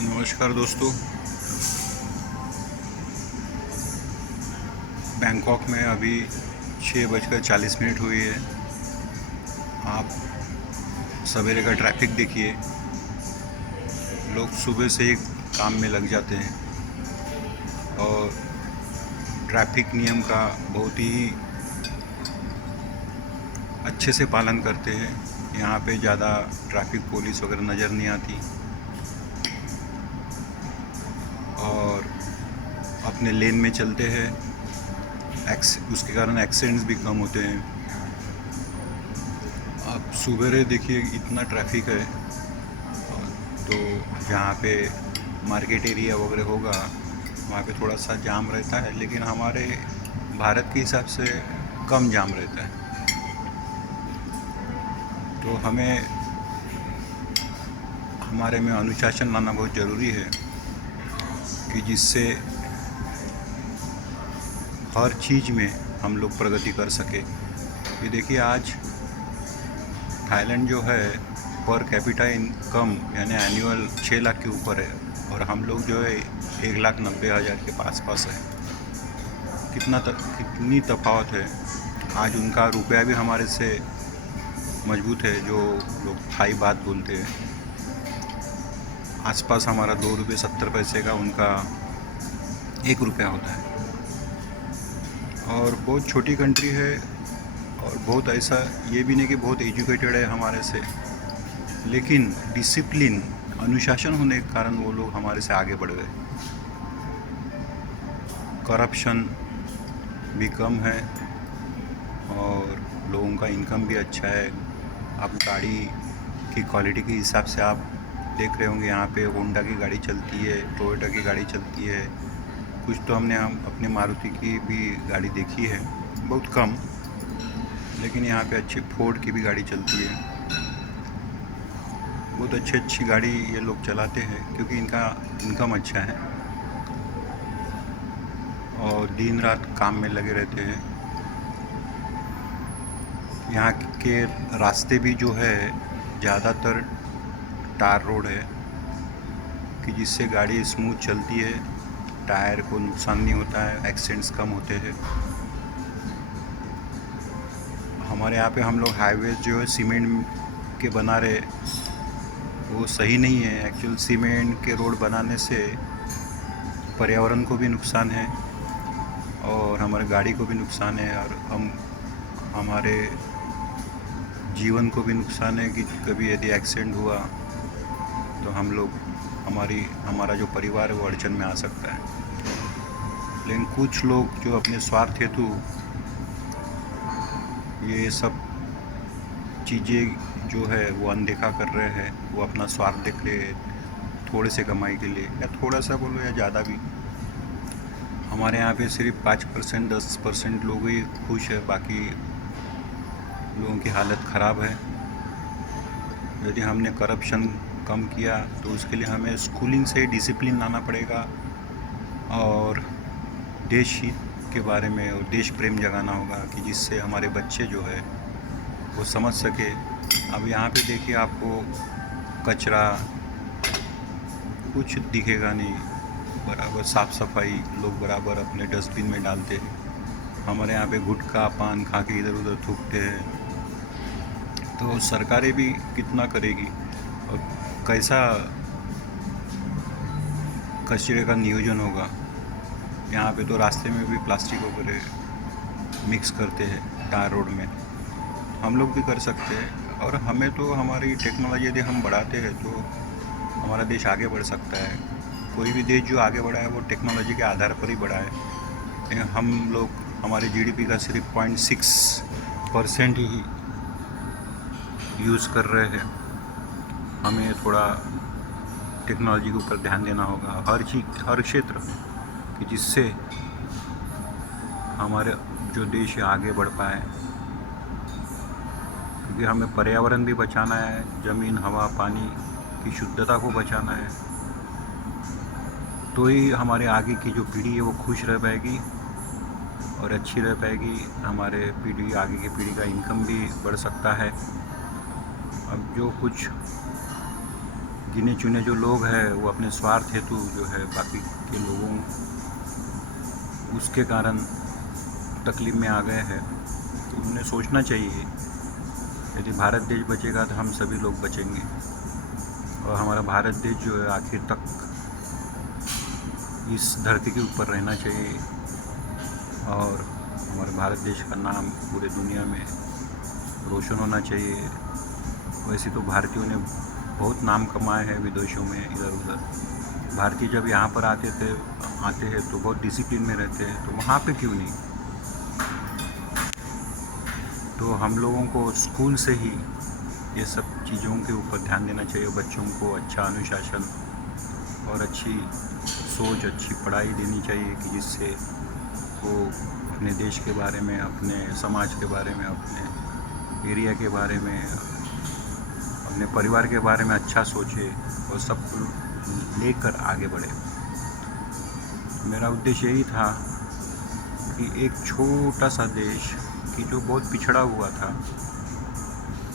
नमस्कार दोस्तों। बैंकॉक में अभी 6:40 हुई है। आप सवेरे का ट्रैफिक देखिए। लोग सुबह से ही काम में लग जाते हैं और ट्रैफिक नियम का बहुत ही अच्छे से पालन करते हैं। यहाँ पे ज़्यादा ट्रैफिक पुलिस वगैरह नज़र नहीं आती और अपने लेन में चलते हैं। उसके कारण एक्सीडेंट्स भी कम होते हैं। आप सुबह देखिए इतना ट्रैफिक है, तो जहाँ पे मार्केट एरिया वगैरह होगा वहाँ पे थोड़ा सा जाम रहता है, लेकिन हमारे भारत के हिसाब से कम जाम रहता है। तो हमें हमारे में अनुशासन लाना बहुत ज़रूरी है कि जिससे हर चीज़ में हम लोग प्रगति कर सके। ये देखिए आज थाईलैंड जो है पर कैपिटा इनकम यानी एनुअल 6 लाख के ऊपर है और हम लोग जो है 1,90,000 के पास है। कितनी तफावत है। आज उनका रुपया भी हमारे से मजबूत है। जो लोग थाई बात बोलते हैं, आसपास हमारा 2 रुपये 70 पैसे का, उनका 1 रुपया होता है। और बहुत छोटी कंट्री है और बहुत ऐसा ये भी नहीं कि बहुत एजुकेटेड है हमारे से, लेकिन डिसिप्लिन अनुशासन होने के कारण वो लोग हमारे से आगे बढ़ गए। करप्शन भी कम है और लोगों का इनकम भी अच्छा है। आप गाड़ी की क्वालिटी के हिसाब से आप देख रहे होंगे, यहाँ पे होंडा की गाड़ी चलती है, टोयोटा की गाड़ी चलती है। कुछ तो हम अपने मारुति की भी गाड़ी देखी है, बहुत कम, लेकिन यहाँ पे अच्छी फोर्ड की भी गाड़ी चलती है। बहुत अच्छी गाड़ी ये लोग चलाते हैं क्योंकि इनका इनकम अच्छा है और दिन रात काम में लगे रहते हैं। यहाँ के रास्ते भी जो है ज़्यादातर टार रोड है कि जिससे गाड़ी स्मूथ चलती है, टायर को नुकसान नहीं होता है, एक्सीडेंट्स कम होते हैं। हमारे यहाँ पे हम लोग हाईवेज जो है सीमेंट के बना रहे, वो सही नहीं है। एक्चुअल सीमेंट के रोड बनाने से पर्यावरण को भी नुकसान है और हमारे गाड़ी को भी नुकसान है और हमारे जीवन को भी नुकसान है कि कभी यदि एक्सीडेंट हुआ तो हमारा जो परिवार है वो अड़चन में आ सकता है। लेकिन कुछ लोग जो अपने स्वार्थ हेतु ये सब चीज़ें जो है वो अनदेखा कर रहे हैं, वो अपना स्वार्थ देख रहे हैं थोड़े से कमाई के लिए, या थोड़ा सा बोलो या ज़्यादा भी। हमारे यहाँ पे सिर्फ 5% 10% लोग ही खुश है, बाकी लोगों की हालत ख़राब है। यदि हमने करप्शन कम किया तो उसके लिए हमें स्कूलिंग से डिसिप्लिन लाना पड़ेगा और देश हित के बारे में और देश प्रेम जगाना होगा कि जिससे हमारे बच्चे जो है वो समझ सके। अब यहाँ पे देखिए आपको कचरा कुछ दिखेगा नहीं, बराबर साफ़ सफाई लोग बराबर अपने डस्टबिन में डालते हैं। हमारे यहाँ पे गुटखा पान खा के इधर उधर थूकते हैं। तो सरकारें भी कितना करेगी और कैसा कचरे का नियोजन होगा। यहाँ पे तो रास्ते में भी प्लास्टिक वगैरह मिक्स करते हैं टार रोड में। हम लोग भी कर सकते हैं और हमें तो हमारी टेक्नोलॉजी यदि हम बढ़ाते हैं तो हमारा देश आगे बढ़ सकता है। कोई भी देश जो आगे बढ़ा है वो टेक्नोलॉजी के आधार पर ही बढ़ा है। लेकिन हम लोग हमारे जीडीपी का सिर्फ 0.6% ही यूज़ कर रहे हैं। हमें थोड़ा टेक्नोलॉजी के ऊपर ध्यान देना होगा हर क्षेत्र में, कि जिससे हमारे जो देश है आगे बढ़ पाए। क्योंकि हमें पर्यावरण भी बचाना है, ज़मीन हवा पानी की शुद्धता को बचाना है, तो ही हमारे आगे की जो पीढ़ी है वो खुश रह पाएगी और अच्छी रह पाएगी। हमारे आगे की पीढ़ी का इनकम भी बढ़ सकता है। अब जो कुछ गिने चुने जो लोग हैं वो अपने स्वार्थ हेतु जो है बाकी के लोगों उसके कारण तकलीफ में आ गए हैं। तो उन्हें सोचना चाहिए, यदि भारत देश बचेगा तो हम सभी लोग बचेंगे और हमारा भारत देश जो है आखिर तक इस धरती के ऊपर रहना चाहिए और हमारे भारत देश का नाम पूरे दुनिया में रोशन होना चाहिए। वैसे तो भारतीयों ने बहुत नाम कमाए हैं विदेशों में इधर उधर। भारतीय जब यहाँ पर आते हैं तो बहुत डिसिप्लिन में रहते हैं, तो वहाँ पे क्यों नहीं। तो हम लोगों को स्कूल से ही ये सब चीज़ों के ऊपर ध्यान देना चाहिए। बच्चों को अच्छा अनुशासन और अच्छी सोच, अच्छी पढ़ाई देनी चाहिए कि जिससे वो अपने देश के बारे में, अपने समाज के बारे में, अपने एरिया के बारे में, अपने परिवार के बारे में अच्छा सोचे और सबको लेकर आगे बढ़े। मेरा उद्देश्य यही था कि एक छोटा सा देश कि जो बहुत पिछड़ा हुआ था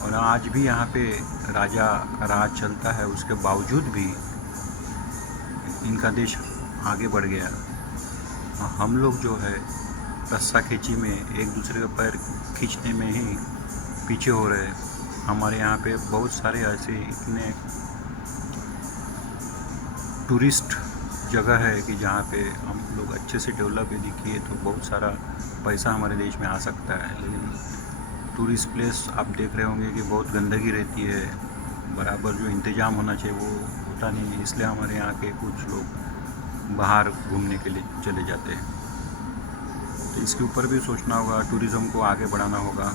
और आज भी यहाँ पे राजा का राज चलता है, उसके बावजूद भी इनका देश आगे बढ़ गया। हम लोग जो है रस्सा खींची में एक दूसरे के पैर खींचने में ही पीछे हो रहे हैं। हमारे यहाँ पे बहुत सारे ऐसे इतने टूरिस्ट जगह है कि जहाँ पे हम लोग अच्छे से डेवलप यदि किए तो बहुत सारा पैसा हमारे देश में आ सकता है। लेकिन टूरिस्ट प्लेस आप देख रहे होंगे कि बहुत गंदगी रहती है, बराबर जो इंतज़ाम होना चाहिए वो होता नहीं है। इसलिए हमारे यहाँ के कुछ लोग बाहर घूमने के लिए चले जाते हैं। तो इसके ऊपर भी सोचना होगा, टूरिज़्म को आगे बढ़ाना होगा,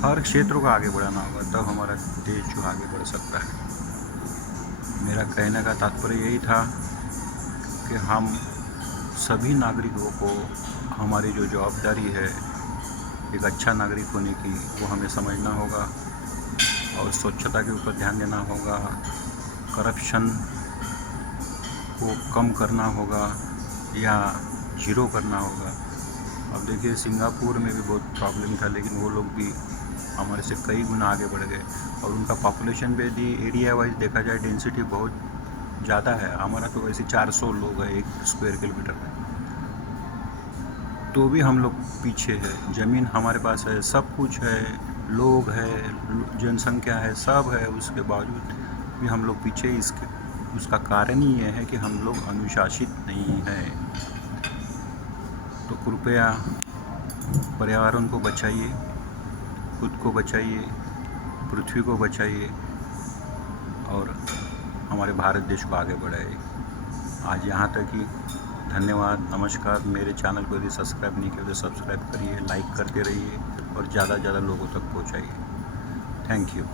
हर क्षेत्र को आगे बढ़ाना होगा, तब हमारा देश जो आगे बढ़ सकता है। मेरा कहने का तात्पर्य यही था कि हम सभी नागरिकों को हमारी जो जवाबदारी है एक अच्छा नागरिक होने की, वो हमें समझना होगा और स्वच्छता के ऊपर ध्यान देना होगा, करप्शन को कम करना होगा या जीरो करना होगा। अब देखिए सिंगापुर में भी बहुत प्रॉब्लम था, लेकिन वो लोग भी हमारे से कई गुना आगे बढ़ गए और उनका पॉपुलेशन पे भी एरिया वाइज देखा जाए डेंसिटी बहुत ज़्यादा है। हमारा तो वैसे 400 लोग हैं 1 स्क्वायर किलोमीटर में, तो भी हम लोग पीछे है। ज़मीन हमारे पास है, सब कुछ है, लोग है, जनसंख्या है, सब है, उसके बावजूद भी हम लोग पीछे। उसका कारण ही ये है कि हम लोग अनुशासित नहीं हैं। तो कृपया पर्यावरण को बचाइए, खुद को बचाइए, पृथ्वी को बचाइए और हमारे भारत देश को आगे बढ़ाइए। आज यहाँ तक ही, धन्यवाद, नमस्कार। मेरे चैनल को यदि सब्सक्राइब नहीं किया तो सब्सक्राइब करिए, लाइक करते रहिए और ज़्यादा से ज़्यादा लोगों तक पहुँचाइए। Thank you.